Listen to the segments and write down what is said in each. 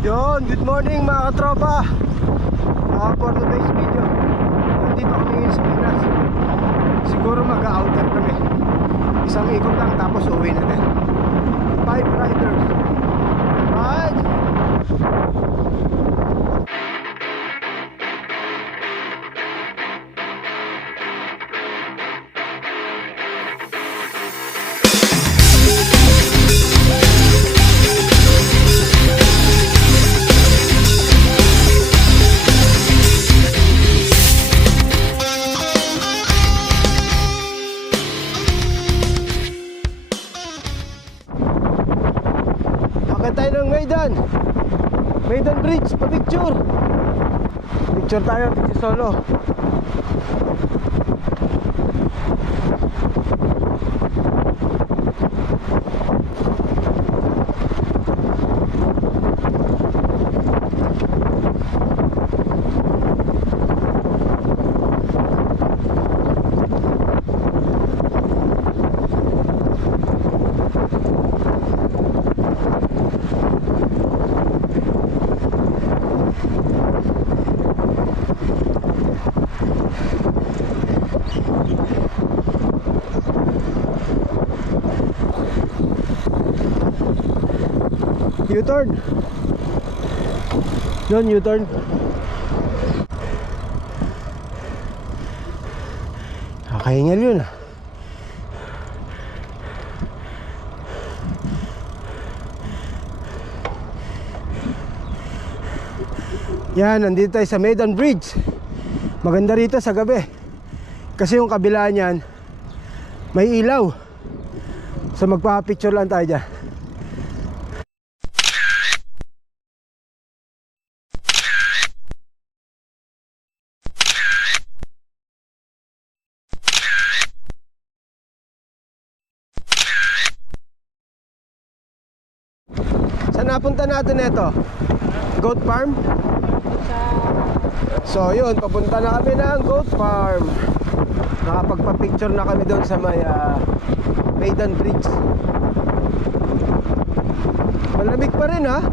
Yun, good morning mga katropa. For today's video, nandito kami ngayon sa Pinas. Siguro mag-outer kami. Isang ikot lang tapos uwi na din. 5 riders. Right? Tayo ng Maidan Bridge, pa-picture. Picture tayo, picture solo. U-turn. Yun, U-turn. Kakahingal yun ah. Yan, nandito tayo sa Maidan Bridge. Maganda rito sa gabi kasi yung kabila niyan may ilaw. So magpapicture lang tayo dyan. Saan napunta natin ito? Goat Farm? So yun, papunta na kami ng Goat Farm. Nakapagpa-picture na kami doon sa may Maidan Bridge. Malamig pa rin ha.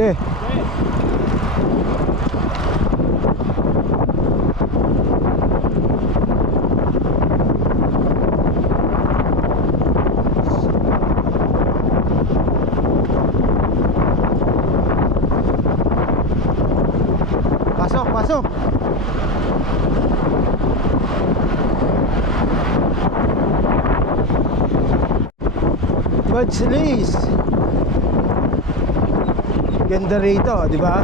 Yeah. Pasok, pasok. Majlis. Ganda rito, di ba?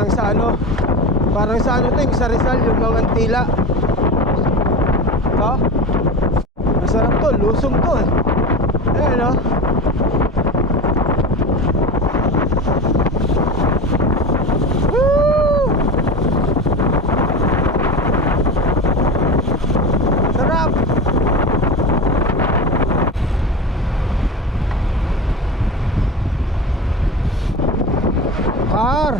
Parang sa ano to, sa Rizal, yung mga tila. Ha? Masarap to, lusong to eh. Ayan no? Woo! Sarap! Car!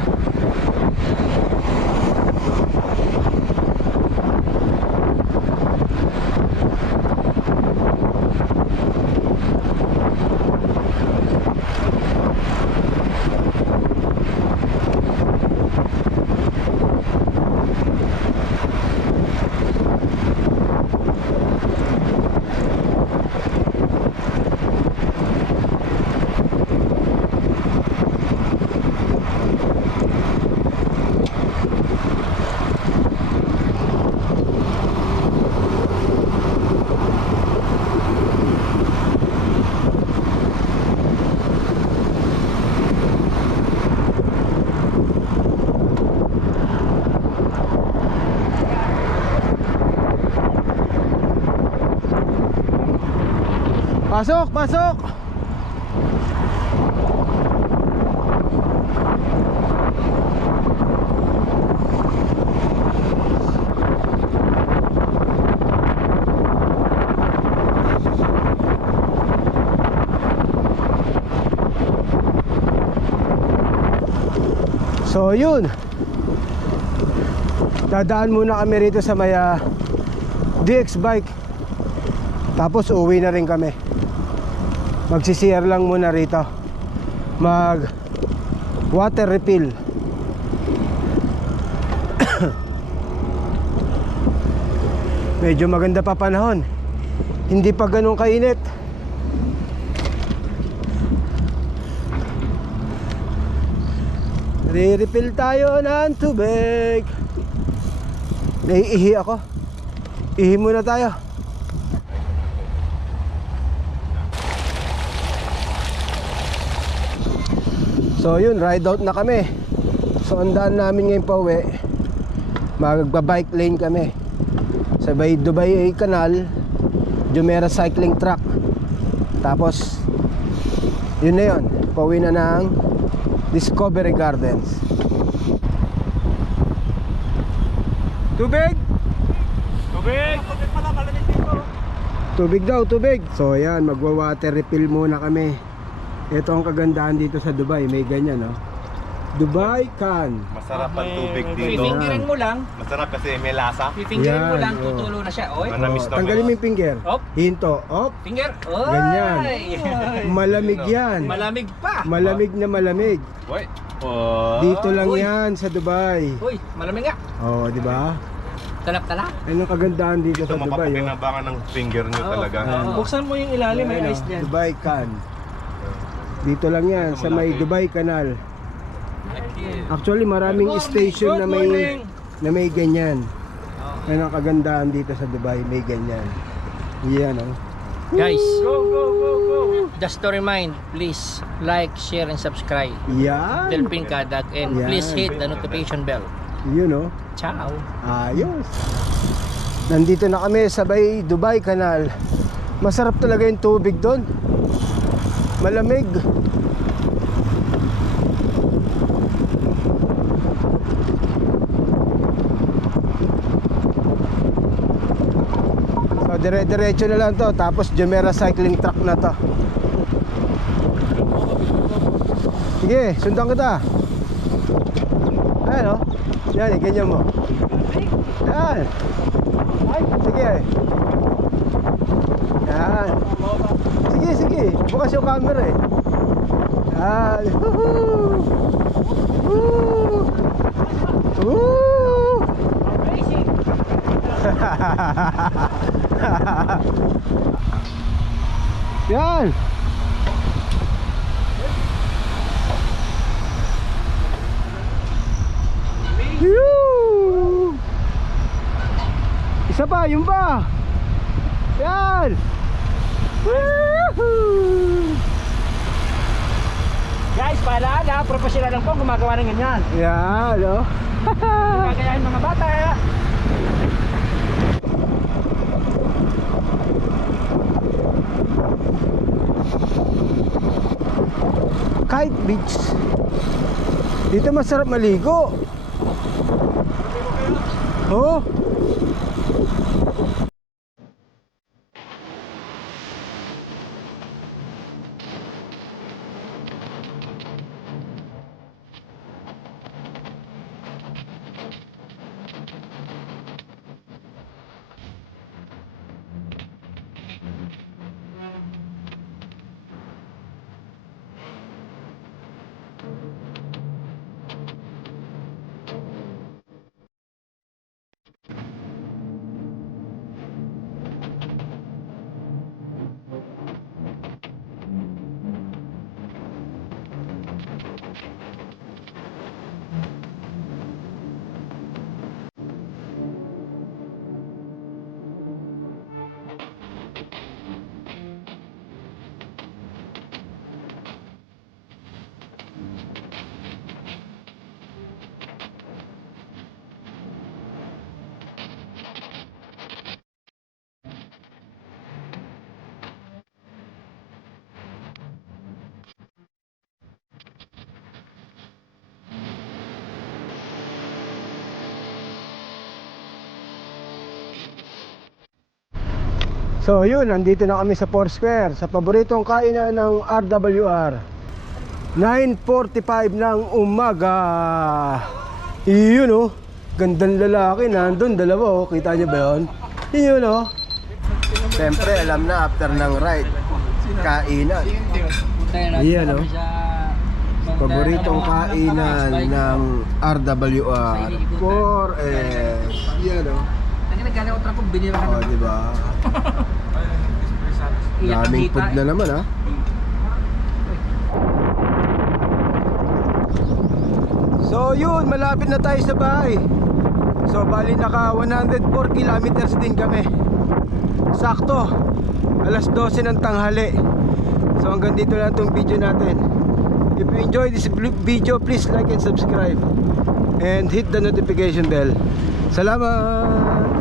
Pasok, pasok. So yun, dadaan muna kami rito sa may DX bike. Tapos uwi na rin kami. Magsisiyar lang muna rito, mag water refill. Medyo maganda pa panahon, hindi pa ganun kainit. Re-refill tayo ng tubig. Naiihi ako. Ihi muna tayo. So yun, ride out na kami. So ang daan namin ngayon pa uwi, magba-bike lane kami sa Dubai Canal, Jumeirah Cycling Track. Tapos yun na yun, pauwi na ng Discovery Gardens. Tubig! Tubig! Tubig daw, tubig! So yan, magwa-water refill muna kami. Ito ang kagandahan dito sa Dubai, may ganyan no. Dubai Can. Masarap ang tubig dito. Pipingirin mo lang. Masarap kasi may lasa. Pipingirin mo Yan, lang, oh. tutulo na siya. Oy. Manamis na Tanggalin mo yung finger. Op. Hinto, op. Finger. Oy. Ganyan. Malamig yan. Malamig pa. Malamig na malamig. Uy. Oh. Dito lang Uy. yan sa Dubai. Uy, malamig nga. Oh, di ba? Talap-talap. Ano kagandahan dito Ito sa Dubai? Oh. mapapakinabangan ng finger nyo talaga. Buksan mo yung ilalim, may Ayan, ice oh, dyan. Dubai Can. Dito lang yan sa may Dubai Canal. Actually maraming station na may ganyan. Ano ang kagandahan dito sa Dubai, may ganyan. Yan oh. Guys, just to remind, please like, share, and subscribe. Yan. Delpin Kadag, and Yan. please hit the notification bell. Yun oh. Ciao. Ayos. Nandito na kami sa may Dubai Canal. Masarap talaga yung tubig doon. Malamig. So dire-diretso na lang to. Tapos Jumeirah Cycling Track na to. Sige, sundan kita. Ayan o. Yan, ganyan mo. Yan. Sige. Yan. Sige, sige. Bukas yung camera eh. Yan. Woohoo! Woo! Woo! Yan. Yoo! Isa pa, yung pa. Yan. Woohoo! Guys, paalala, professional lang po gumagawa ng ganyan. Yeah, no? Gagayahin mga bata. Kite Beach. Dito masarap maligo. Oh. So yun, nandito na kami sa Foursquare, sa paboritong kainan ng RWR. 9:45 ng umaga. Yun oh, gandang lalaki nandun, dalawa oh, kita nyo ba yun? Yun oh. Siyempre alam na after ng ride, kainan. Yan oh, paboritong kainan ng RWR 4S. Yan oh. Nagkala otra ko binira ka Oh, diba? Daming food na naman ha. So yun, malapit na tayo sa bahay. So bali naka 104 kilometers din kami. Sakto, alas 12 ng tanghali. So hanggang dito lang itong video natin. If you enjoy this video, please like and subscribe and hit the notification bell. Salamat!